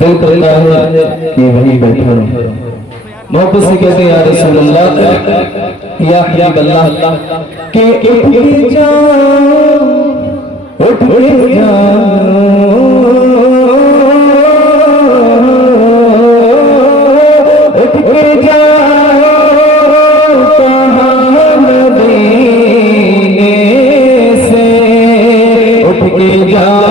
दिल करता है कि वहीं बैठा रहे। मोहब्बत से कहते हैं या रसूल अल्लाह या हबीब अल्लाह के उठ के जाओ, उठ के जाओ, उठ के जाओ कहाँ मदीने से, उठ के जाओ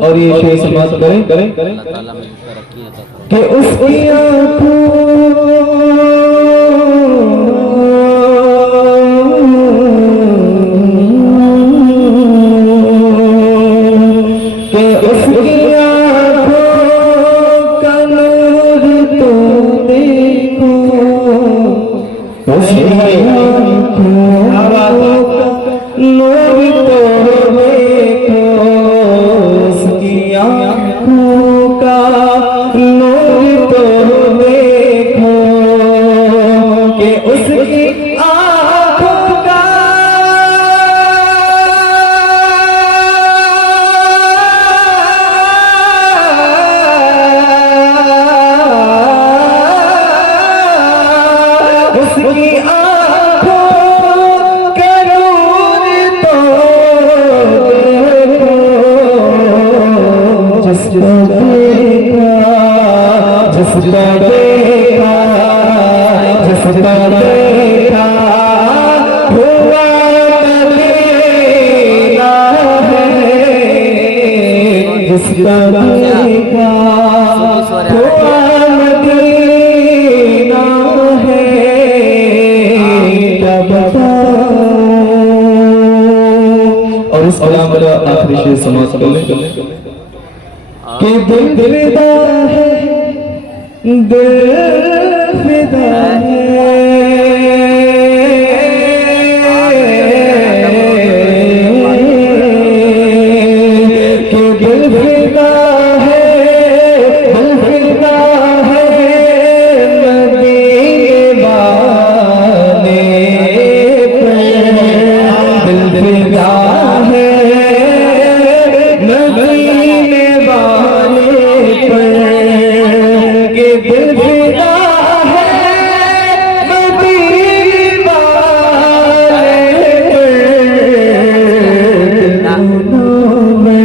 और ये शेर समाप्त करें कि उसकी आँखों का नूर तो देखो, उसकी आँखों का नूर तो देखो, उसकी आँखों का नूर तो देखो कि उसकी आँखों का उसकी आँखों का नूर तो देखो, जिसको देखा, जिसको देखा, जिसको देखा हुआ मदीना है, जिसको देखा हुआ मदीना है, क्या बताऊं। और इस कलाम का आखिरी शेर समाप्त कर लें कि दिल फिदा है, दिल फिदा है, कि दिल फिदा है, दिल फिदा है मदीने वाले पे, दिल फिदा है मदीने वाले पे, कि दिल फिदा है मदीने वाले पे, दिलों में,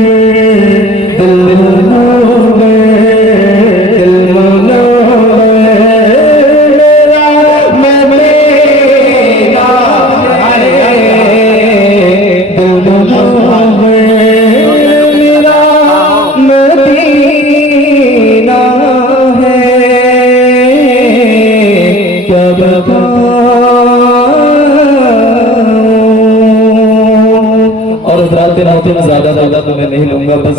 दिलों में, दिलों में मेरा मदीना है, दिलों में मेरा मदीना है, क्या बताऊं। और हज़रात में ज्यादा तो मैं नहीं लूंगा, बस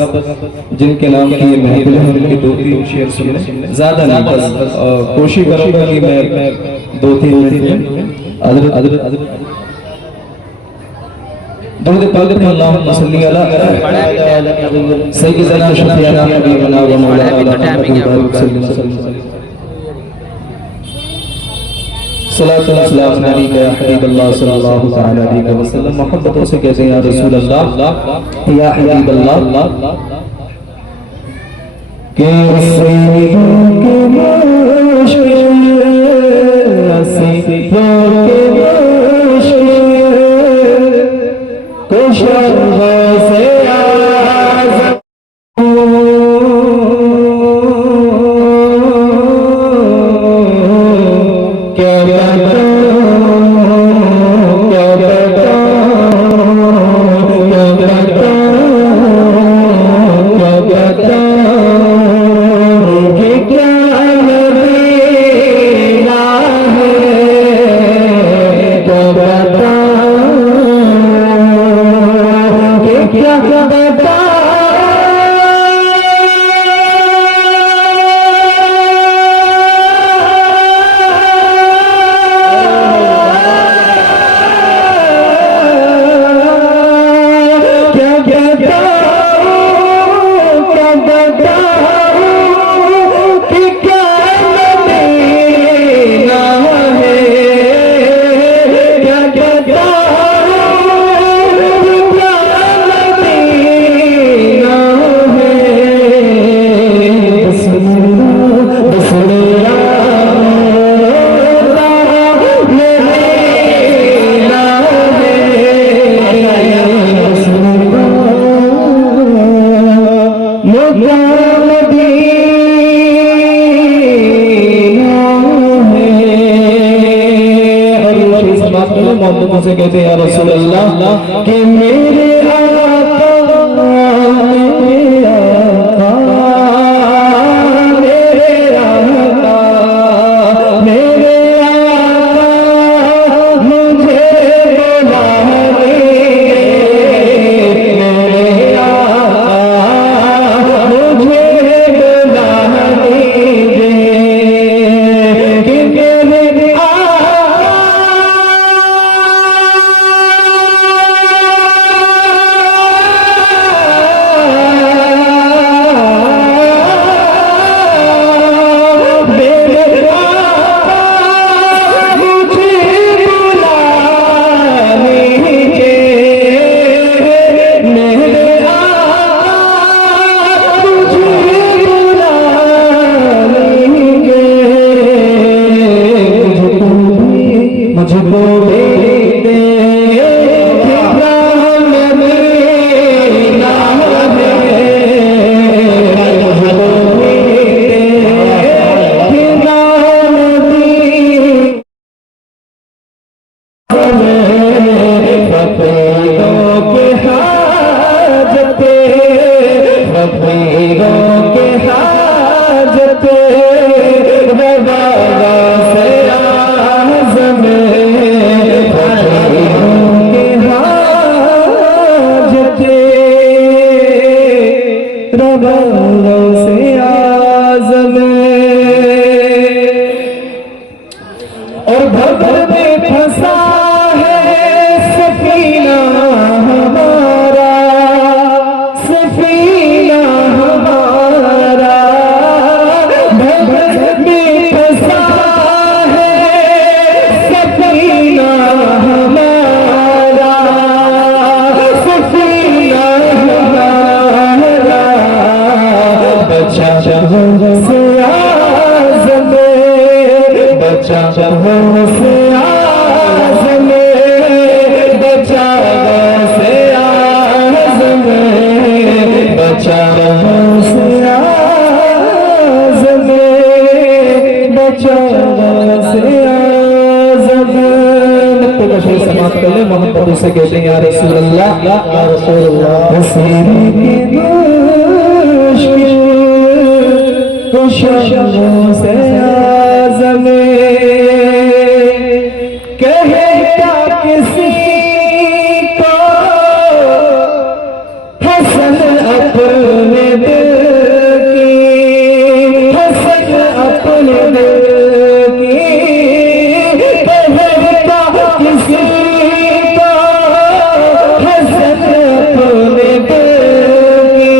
जिनके नाम की ये महफिल है उनके 2-3 शेर सुन लें, ज्यादा नहीं, बस कोशिश करूंगा कि मैं 2-3 मिनट में दुरूद पाक में अल्लाहुम्मा सल्ली अला सय्यिदना शफीअना हबीबना व मौलाना मुहम्मद सल्लल्लाहु अलैहि या हबीब अल्लाह सल्लल्लाहु तआला अलैहि वसल्लम। मोहब्बतों से कहते हैं या रसूल अल्लाह या हबीब अल्लाह के रसीदों के मुश्किल, रसीदों के मुश्किल कुशों से आज़ाद क्या बताऊं, क्या बताऊं। मोहम्मद से कहते हैं या रसूल अल्लाह कि मेरे और भवर में फंसा है सफीना हमारा, सफीना हमारा, भवर में फंसा है सफीना हमारा, सफीना हमारा, बचा से आज़म, बचा से आज़म, बचा से आज़म, बचा से आज़म, बचा से आज़म। नक्ते का शेर समाप्त कर ले। मोहम्मद से कहते हैं या रसूल अल्लाह, या रसूल अल्लाह, हसीने की मुश्किल कुशों से आज़म, कहे क्या किसी को हसन अपने दिल की, हसन अपने दिल की, कहे क्या किसी को हसन अपने दिल की,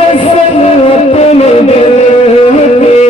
हसन अपने दिल की,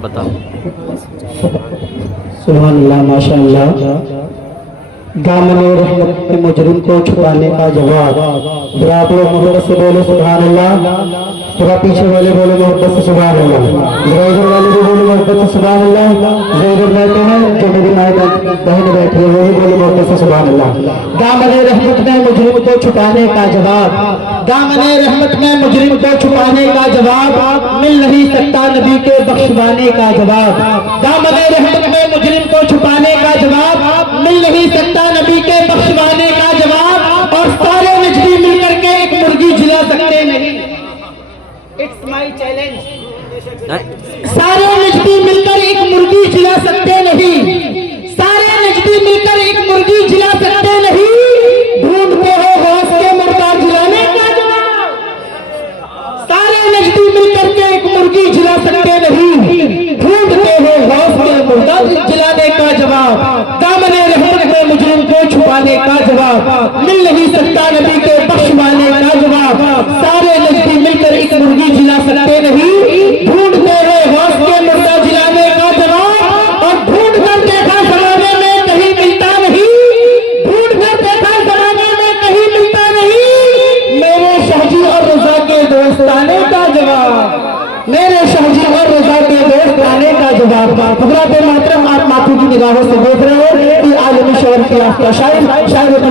बताओ। सुभान अल्लाह, माशाअल्लाह। दामन रहमत के मुजरिम को छुपाने का जवाब। जरा आप लोग मोहब्बत से बोले सुभान अल्लाह। जरा पीछे वाले बोले मोहब्बत से सुभान अल्लाह। जरा इधर वाले भी बोले मोहब्बत से सुभान अल्लाह। जो इधर बैठे हैं, जो मेरी माँ बहन बैठी है, वो भी बोले मोहब्बत से सुभान अल्लाह। दामन रहमत में मुजरिम को छुपाने का जवाब। दामन रहमत में मुजरिम को छुपाने का जवाब मिल नहीं सकता नबी के बख्शवाने का जवाब। दामन रहमत में मुजरिम को छुपाने का जवाब मिल नहीं सकता नबी के बख्शवाने का जवाब। और सारे नजदी मिलकर के एक मुर्गी जिला सकते नहीं। It's my challenge. सारे नजदी मिलकर एक मुर्गी जिला सकते नहीं। सारे नजदी मिलकर एक मुर्गी जिला सकते नहीं। ढूंढते हो हौस के मुर्गा जिलाने का जवाब। सारे नजदी मिलकर के एक मुर्गी जिला सकते नहीं। ढूंढते हो हौस के मुर्गा जिलाने का जवाब। दामने रहमत में मुजरिम को छुपाने का जवाब मिल नहीं सकता नबी के बख्शवाने का जवाब। सारे नजदी मिलकर एक मुर्गी जिला सकते नहीं। ढूंढते हो हौस के मुर्गा जिलाने का जवाब। और ढूंढ कर देखा जमाने में कहीं मिलता नहीं। ढूंढ कर देखा जमाने में कहीं मिलता नहीं। मेरे शाहजी और रजा के दोस्ताने का जवाब। मेरे शाहजी और रजा के दोस्ताने का जवाब। हजरात मोहतरम, आप माथू की निगाहों से देख रहे हो कि आलमी शहर के आफ्ता शायर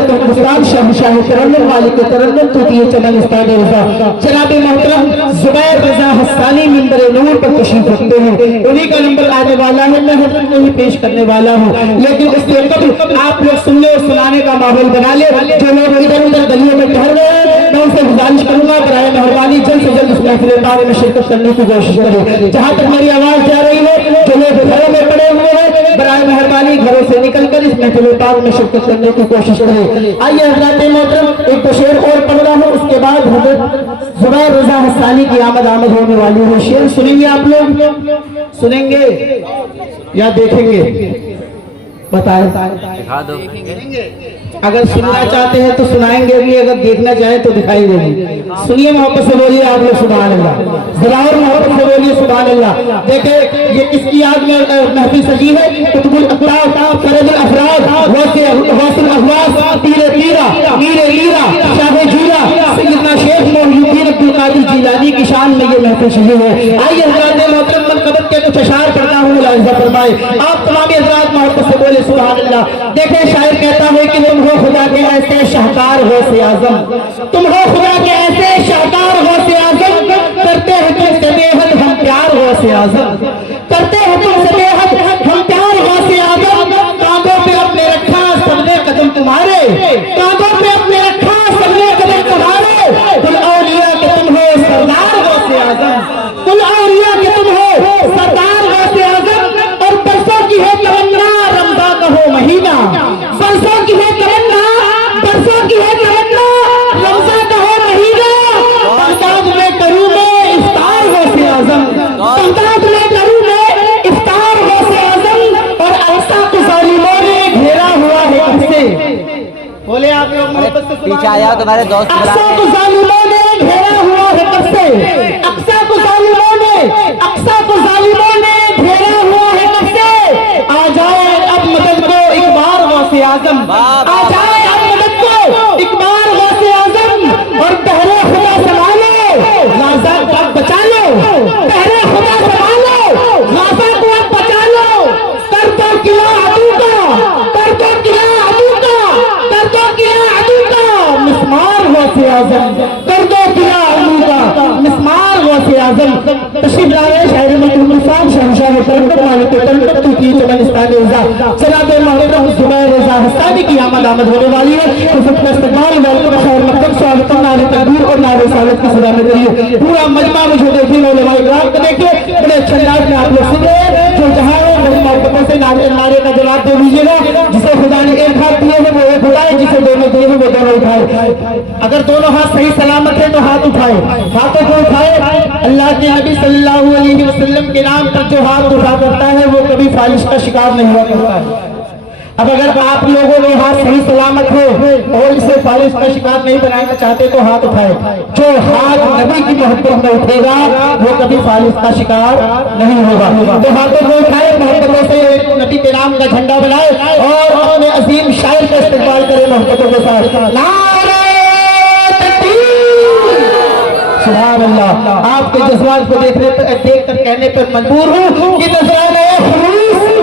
हिंदुस्तान शाह तरन्नुम मालिक तरन्नुम तूतिए चमन उस्ताद रजा जनाब मोहतरम जुबैर रजा हस्सानी मिंबर नूर पर तशरीफ रखते हैं। उन्हीं का नंबर आने वाला है, मैं हजरत को ही पेश करने वाला हूँ। लेकिन उससे कबल आप लोग सुनने और सुनाने का माहौल बना ले। जो लोग इधर उधर गलियों में टहल रहे हैं, मैं उनसे गुजारिश करूंगा बराए मेहरबानी जल्द से जल्द इस महफिल पाक में शिरकत करने की कोशिश करें। जहां तक मेरी आवाज जा रही है, जो लोग घरों में पड़े हुए हैं, बराए मेहरबानी घरों से निकलकर इस महफिल पाक में शिरकत करने की कोशिश करें। आइए हजरात मोहतरम, एक तो शेर और पढ़ रहा हूँ, उसके बाद हजरत जुबैर रजा हस्सानी की आमद होने वाली है। शेर सुनेंगे आप लोग? सुनेंगे या देखेंगे? बताएं। दिखा दो। अगर सुनना चाहते हैं तो सुनाएंगे भी, अगर देखना चाहे तो दिखाई देंगे। सुनिए, मोहब्बत से बोलिए आप लोग सुभान अल्लाह। जरा और मोहब्बत से बोलिए सुभान अल्लाह। देखे ये किसकी याद में महफिल सजी है? कुतुबुल अख्ताब, फरजुल अफराद, वासिल अहवास, तीरे तीरा, मीरे लीरा, शाह जीरा, सैयदना शेख मोहिउद्दीन अब्दुल कादिर जिलानी की शान में ये महफिल सजी है। आइए हजरात मोहतरम, मनक़बत के कुछ अशार पढ़ता हूँ, मुलाहिज़ा फरमाए। आप तमाम हजरात मोहब्बत से बोले सुभान अल्लाह। देखें, शायर कहता है कि तुम हो खुदा के ऐसे शाहकार हो से आजम। तुम हो खुदा के ऐसे शाहकार हो से आजम। करते हैं तुमसे बेहद हम प्यार हो से आजम। करते हैं तुमसे बेहद हम प्यार हो से आजम। कांधों पे अपने रखा सबने कदम तुम्हारे। कांधों पे अपने रखा सबने कदम तुम्हारे। कुल औलिया के तुम हो सरदार हो से आजम। कुल औलिया के तुम हो सरदार हो से आजम। और बरसों की है तमन्ना रमज़ान का हो महीना। बरसों की है तमन्ना, बरसों की है तमन्ना रमज़ान का हो महीना। बगदाद में करूं मैं इफ्तार हो से आजम। बगदाद में करूं मैं इफ्तार हो से आजम। और अक्सा को जालिमों ने घेरा हुआ है कब से? बोले आप लोग मोहब्बत से पीछे आया तुम्हारे दोस्त। अक्सा को जालिमों ने घेरा हुआ है कब से? अक्सा को जालिमों ने, अक्सा को जालिमों ने घेरा हुआ है कब से? आ जाए अब मदद को एक बार गौसे आजम। आ जाए अब मदद को एक बार गौसे आजम। और पहले खुदा संभालो, गाज़ा को अब बचा लो। पहले खुदा संभालो, गाज़ा को अब बचा लो। कर दो किला अदू का, कर दो किला अदू का, कर दो किला अदू का मिस्मार गौसे आजम। कर दो किला अदू का मिस्मार गौसे आजम। तशरीफ लाए शायर मुल्तान शहंशाह तरन्नुम मालिक तरन्नुम तूतिए चमन उस्ताद रजा जनाब मोहतरम जुबैर रजा हस्सानी की आमद होने वाली है। तो सबका इस्तकबाल, वेलकम, खैर मकदम, स्वागतम, नारे तकबीर और नारे सालत की सदा में करिए। पूरा मजमा मुझे देखिए, उलमाए इकराम को देखिए, बड़े अच्छे अंदाज में आप लोग सुन रहे हैं। जो जहाँ हो बड़ी मोहब्बतों से नारे का जवाब दे दीजिएगा। जिसे खुदा ने एक हाथ दिए है वो एक उठाए, जिसे दोनों दिए हैं वो दोनों उठाए। अगर दोनों हाथ सही सलामत है तो हाथ उठाए, हाथों को उठाए। अल्लाह के नबी सल्लल्लाहु अलैहि वसल्लम के नाम पर जो हाथ उठा करता है वो कभी फालिश का शिकार नहीं हुआ करता है। अब अगर आप लोगों ने हाथ सही सलामत हो और इसे फालिस का शिकार नहीं बनाना चाहते तो हाथ उठाए। जो हाथ नबी की मोहब्बत में उठेगा वो कभी फालिस का शिकार नहीं होगा। तो हाथों को उठाए, मोहब्बतों से एक नबी के नाम का झंडा बनाए और अपने अजीम शायर का इस्तेमाल करें मोहब्बतों के साथ। नारे तकबीर, सुभान अल्लाह। आपके जज्बात को देखने पर, देख कर कहने पर मजबूर हूँ कि नजराना खुलूस